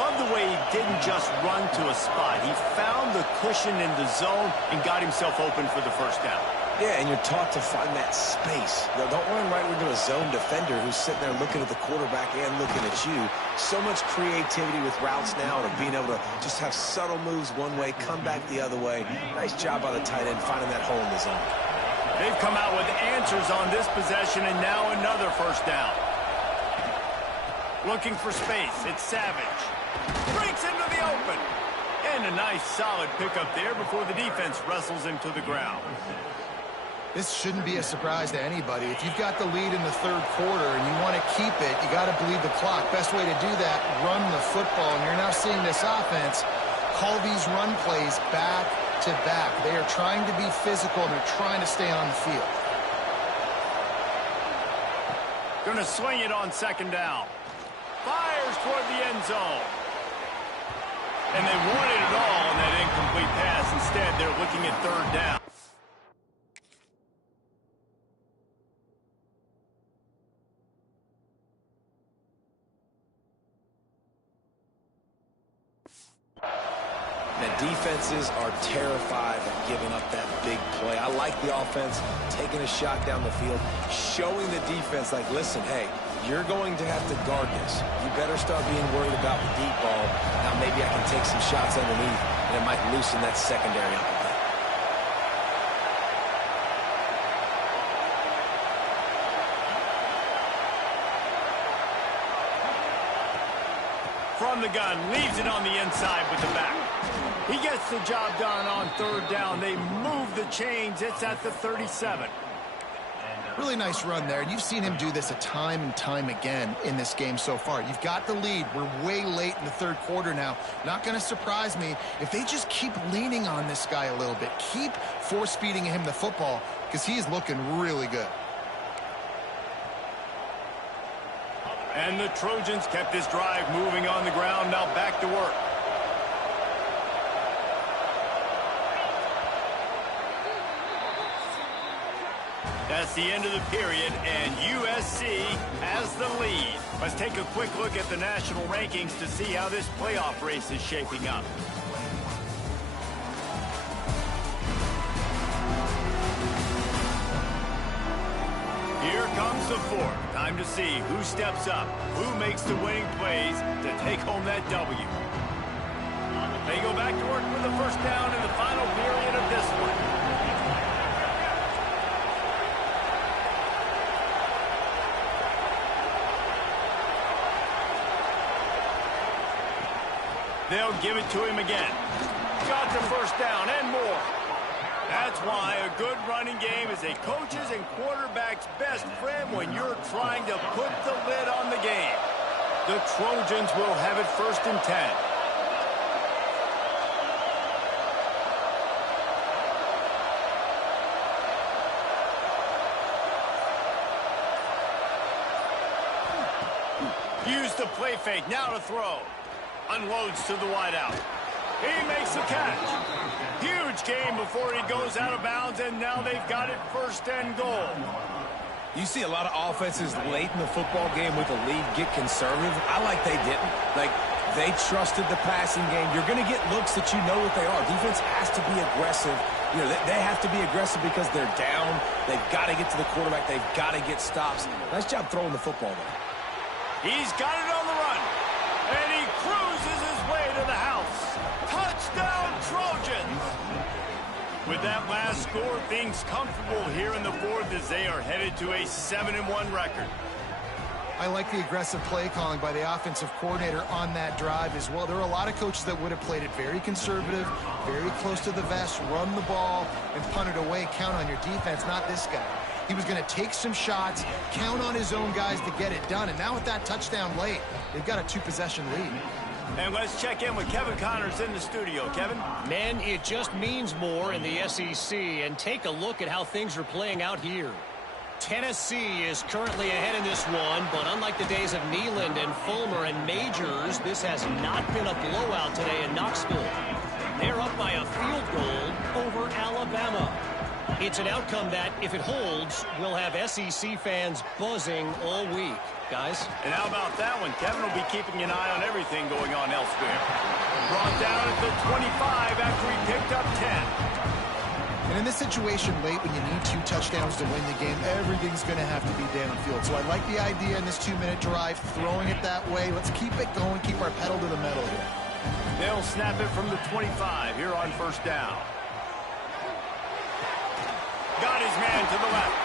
Love the way he didn't just run to a spot. He found the cushion in the zone and got himself open for the 1st down. Yeah, and you're taught to find that space. Now, don't run right into a zone defender who's sitting there looking at the quarterback and looking at you. So much creativity with routes now and being able to just have subtle moves one way, come back the other way. Nice job by the tight end finding that hole in the zone. They've come out with answers on this possession, and now another 1st down. Looking for space. It's Savage. Breaks into the open. And a nice solid pickup there before the defense wrestles him to the ground. This shouldn't be a surprise to anybody. If you've got the lead in the 3rd quarter and you want to keep it, you got to bleed the clock. Best way to do that, run the football. And you're now seeing this offense call these run plays back to back. They are trying to be physical, and they're trying to stay on the field. Going to swing it on 2nd down. Fires toward the end zone. And they wanted it all on that incomplete pass. Instead, they're looking at 3rd down. The defenses are terrified of giving up that big play. I like the offense taking a shot down the field, showing the defense, like, listen, hey, you're going to have to guard this. You better start being worried about the deep ball. Now maybe I can take some shots underneath, and it might loosen that secondary up a bit. From from the gun, leaves it on the inside with the back. He gets the job done on third down. They move the chains. It's at the 37. Really nice run there, and you've seen him do this a time and time again in this game so far. You've got the lead. We're way late in the third quarter now. Not going to surprise me if they just keep leaning on this guy a little bit. Keep force-feeding him the football because he is looking really good. And the Trojans kept this drive moving on the ground. Now back to work. That's the end of the period, and USC has the lead. Let's take a quick look at the national rankings to see how this playoff race is shaping up. Here comes the fourth. Time to see who steps up, who makes the winning plays to take home that W. They go back to work with the first down in the final period of this one. They'll give it to him again. Got the first down and more. That's why a good running game is a coach's and quarterback's best friend when you're trying to put the lid on the game. The Trojans will have it 1st and 10. Use the play fake, now to throw. Unloads to the wideout. He makes the catch. Huge game before he goes out of bounds, and now they've got it 1st and goal. You see a lot of offenses late in the football game with a lead get conservative. I like they didn't. Like, they trusted the passing game. You're going to get looks that you know what they are. Defense has to be aggressive. You know, they have to be aggressive because they're down. They've got to get to the quarterback. They've got to get stops. Nice job throwing the football, though. He's got it on the run. And he cruises his way to the house. Touchdown, Trojans! With that last score, things comfortable here in the fourth as they are headed to a 7-1 record. I like the aggressive play calling by the offensive coordinator on that drive as well. There are a lot of coaches that would have played it very conservative, very close to the vest, run the ball, and punt it away. Count on your defense, not this guy. He was going to take some shots, count on his own guys to get it done. And now with that touchdown late, they've got a 2-possession lead. And let's check in with Kevin Connors in the studio. Kevin? Men, it just means more in the SEC. And take a look at how things are playing out here. Tennessee is currently ahead in this one, but unlike the days of Neyland and Fulmer and Majors, this has not been a blowout today in Knoxville. They're up by a field goal over Alabama. It's an outcome that, if it holds, will have SEC fans buzzing all week. Guys? And how about that one? Kevin will be keeping an eye on everything going on elsewhere. Brought down at the 25 after he picked up 10. And in this situation late when you need 2 touchdowns to win the game, everything's going to have to be downfield. So I like the idea in this 2-minute drive, throwing it that way. Let's keep it going, keep our pedal to the metal here. They'll snap it from the 25 here on 1st down. Got his man to the left.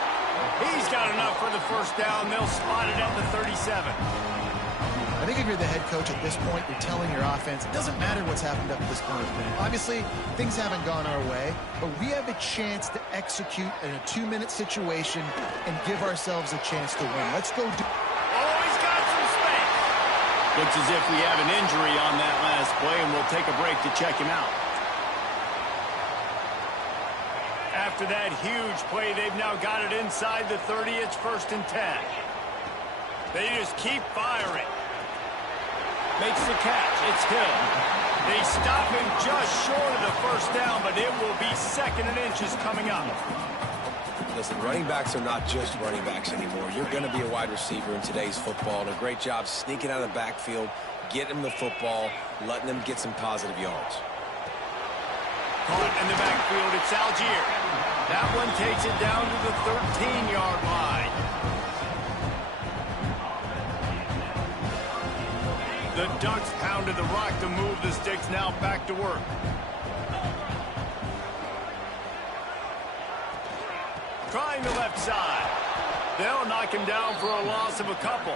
He's got enough for the 1st down. They'll spot it at the 37. I think if you're the head coach at this point, you're telling your offense, it doesn't matter what's happened up to this point. Obviously, things haven't gone our way, but we have a chance to execute in a 2-minute situation and give ourselves a chance to win. Let's go do. Oh, he's got some space. Looks as if we have an injury on that last play, and we'll take a break to check him out. After that huge play, they've now got it inside the 30. It's 1st and 10. They just keep firing. Makes the catch. It's Hill. They stop him just short of the 1st down, but it will be 2nd and inches coming up. Listen, running backs are not just running backs anymore. You're going to be a wide receiver in today's football, and a great job sneaking out of the backfield, getting them the football, letting them get some positive yards. Caught in the backfield, it's Algier. That one takes it down to the 13-yard line. The Ducks pounded the rock to move the sticks, now back to work. Trying the left side. They'll knock him down for a loss of a couple.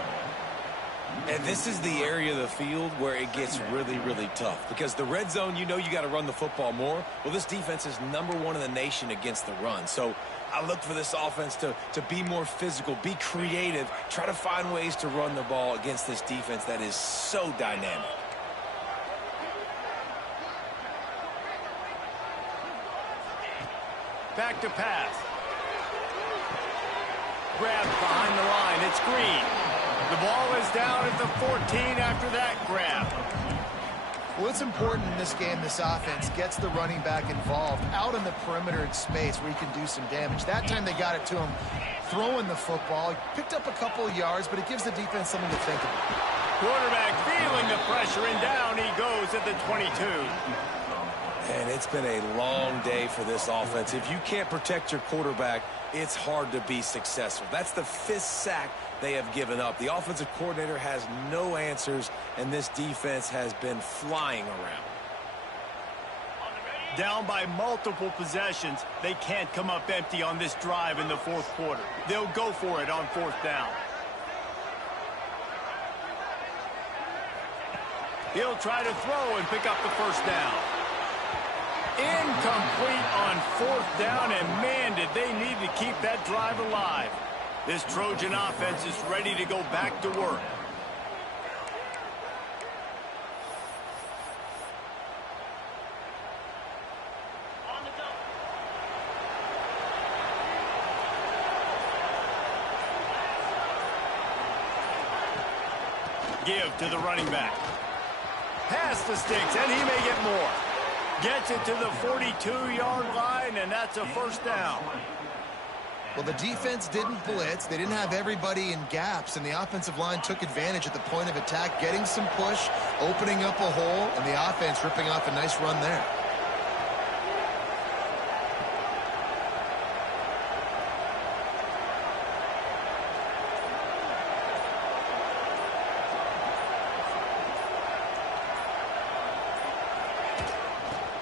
And this is the area of the field where it gets really, really tough. Because the red zone, you know you got to run the football more. Well, this defense is #1 in the nation against the run. So I look for this offense to be more physical, be creative, try to find ways to run the ball against this defense that is so dynamic. Back to pass. Grab behind the line. It's Green. The ball is down at the 14 after that grab. Well, it's important in this game this offense gets the running back involved out in the perimeter in space where he can do some damage. That time they got it to him throwing the football. He picked up a couple of yards, but it gives the defense something to think about. Quarterback feeling the pressure, and down he goes at the 22. And it's been a long day for this offense. If you can't protect your quarterback, it's hard to be successful. That's the 5th sack they have given up. The offensive coordinator has no answers, and this defense has been flying around. Down by multiple possessions, they can't come up empty on this drive in the 4th quarter. They'll go for it on 4th down. He'll try to throw and pick up the 1st down. Incomplete on 4th down, and man, did they need to keep that drive alive. This Trojan offense is ready to go back to work. Give to the running back. Pass the sticks, and he may get more. Gets it to the 42-yard line, and that's a 1st down. Well, the defense didn't blitz. They didn't have everybody in gaps, and the offensive line took advantage at the point of attack, getting some push, opening up a hole, and the offense ripping off a nice run there.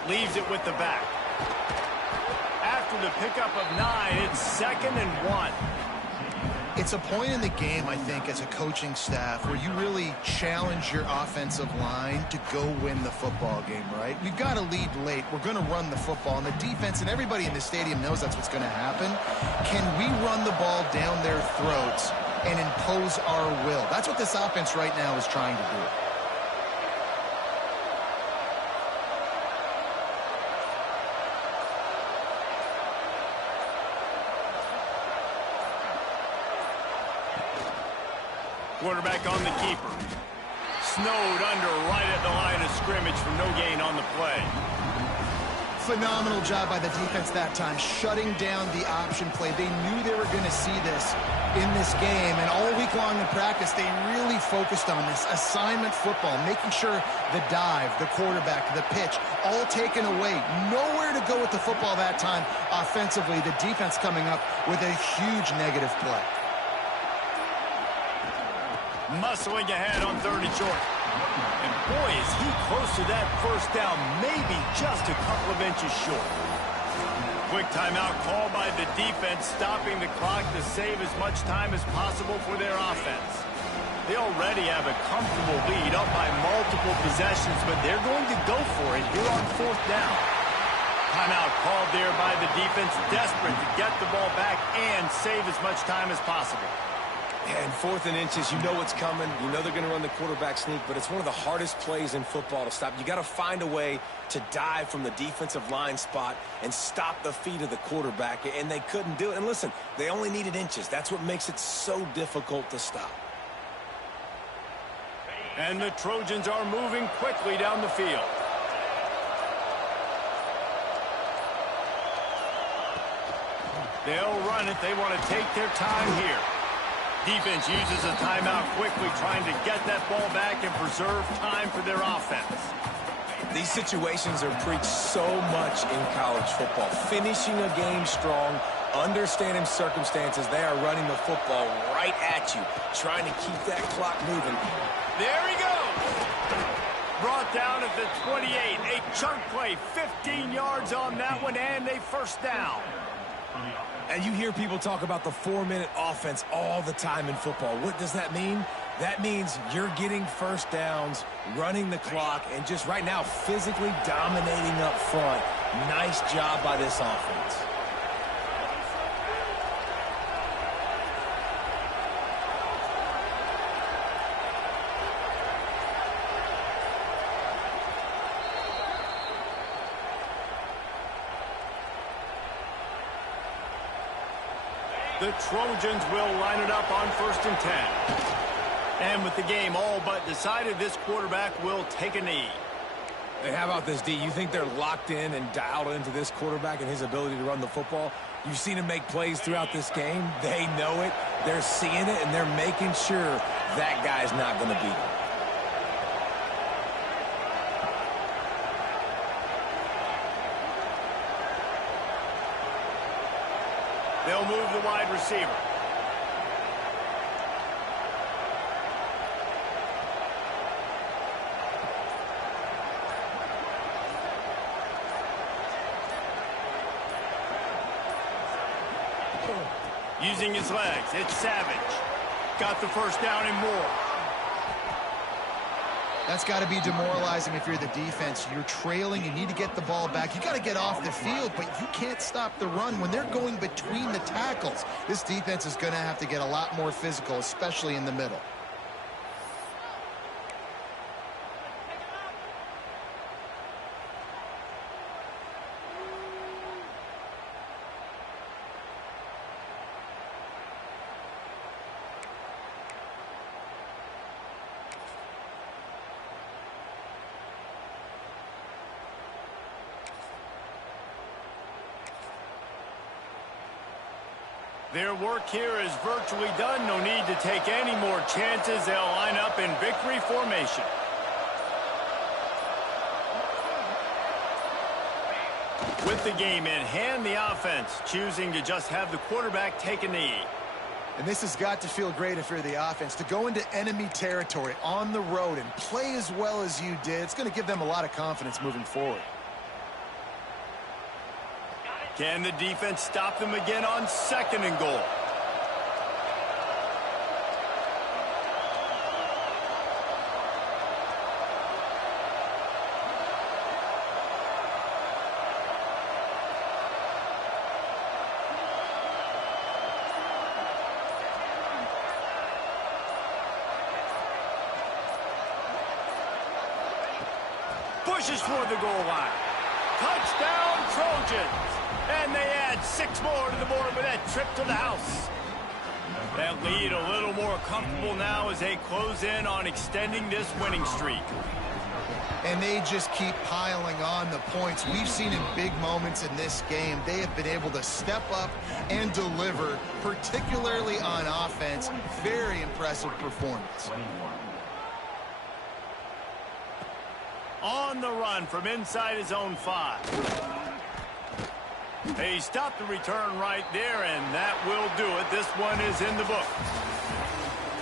Leaves it with the back. After the pickup of 9, it's 2nd and 1. It's a point in the game, I think, as a coaching staff where you really challenge your offensive line to go win the football game, right? We've got to lead late. We're going to run the football, and the defense and everybody in the stadium knows that's what's going to happen. Can we run the ball down their throats and impose our will? That's what this offense right now is trying to do. Quarterback on the keeper. Snowed under right at the line of scrimmage for no gain on the play. Phenomenal job by the defense that time, shutting down the option play. They knew they were going to see this in this game, and all week long in practice, they really focused on this assignment football, making sure the dive, the quarterback, the pitch, all taken away. Nowhere to go with the football that time offensively. The defense coming up with a huge negative play. Muscling ahead on 3rd and short. And boy, is he close to that 1st down, maybe just a couple of inches short. Quick timeout call by the defense, stopping the clock to save as much time as possible for their offense. They already have a comfortable lead, up by multiple possessions, but they're going to go for it here on 4th down. Timeout called there by the defense, desperate to get the ball back and save as much time as possible. And 4th and inches, you know what's coming. You know they're going to run the quarterback sneak, but it's one of the hardest plays in football to stop. You got to find a way to dive from the defensive line spot and stop the feet of the quarterback, and they couldn't do it. And listen, they only needed inches. That's what makes it so difficult to stop. And the Trojans are moving quickly down the field. They'll run it. They want to take their time here. Defense uses a timeout quickly, trying to get that ball back and preserve time for their offense. These situations are preached so much in college football. Finishing a game strong, understanding circumstances. They are running the football right at you, trying to keep that clock moving. There he goes. Brought down at the 28. A chunk play, 15 yards on that one, and a 1st down. And you hear people talk about the 4-minute offense all the time in football. What does that mean? That means you're getting first downs, running the clock, and just right now physically dominating up front. Nice job by this offense. The Trojans will line it up on 1st and 10. And with the game all but decided, this quarterback will take a knee. Hey, how about this, D? You think they're locked in and dialed into this quarterback and his ability to run the football? You've seen him make plays throughout this game. They know it. They're seeing it, and they're making sure that guy's not going to beat him. They'll move the wide receiver. Using his legs, it's Savage. Got the first down and more. That's got to be demoralizing if you're the defense. You're trailing, you need to get the ball back. You got to get off the field, but you can't stop the run when they're going between the tackles. This defense is going to have to get a lot more physical, especially in the middle. Their work here is virtually done. No need to take any more chances. They'll line up in victory formation. With the game in hand, the offense choosing to just have the quarterback take a knee. And this has got to feel great if you're the offense, to go into enemy territory on the road and play as well as you did. It's going to give them a lot of confidence moving forward. Can the defense stop them again on 2nd and goal? Pushes toward the goal line. Touchdown, Trojans! And they add 6 more to the board with that trip to the house. That lead a little more comfortable now as they close in on extending this winning streak. And they just keep piling on the points. We've seen in big moments in this game, they have been able to step up and deliver, particularly on offense. Very impressive performance. On the run from inside his own 5. He stopped the return right there, and that will do it. This one is in the book.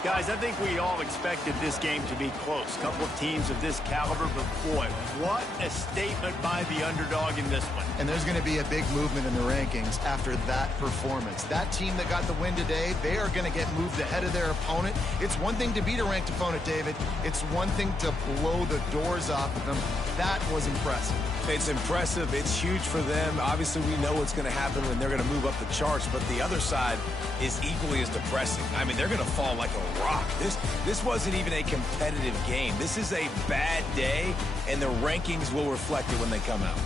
Guys, I think we all expected this game to be close. A couple of teams of this caliber, but boy, what a statement by the underdog in this one. And there's going to be a big movement in the rankings after that performance. That team that got the win today, they are going to get moved ahead of their opponent. It's one thing to beat a ranked opponent, David. It's one thing to blow the doors off of them. That was impressive. It's impressive. It's huge for them. Obviously, we know what's going to happen when they're going to move up the charts, but the other side is equally as depressing. I mean, they're going to fall like a rock. This wasn't even a competitive game. This is a bad day, and the rankings will reflect it when they come out.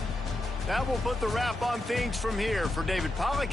That will put the wrap on things from here. For David Pollack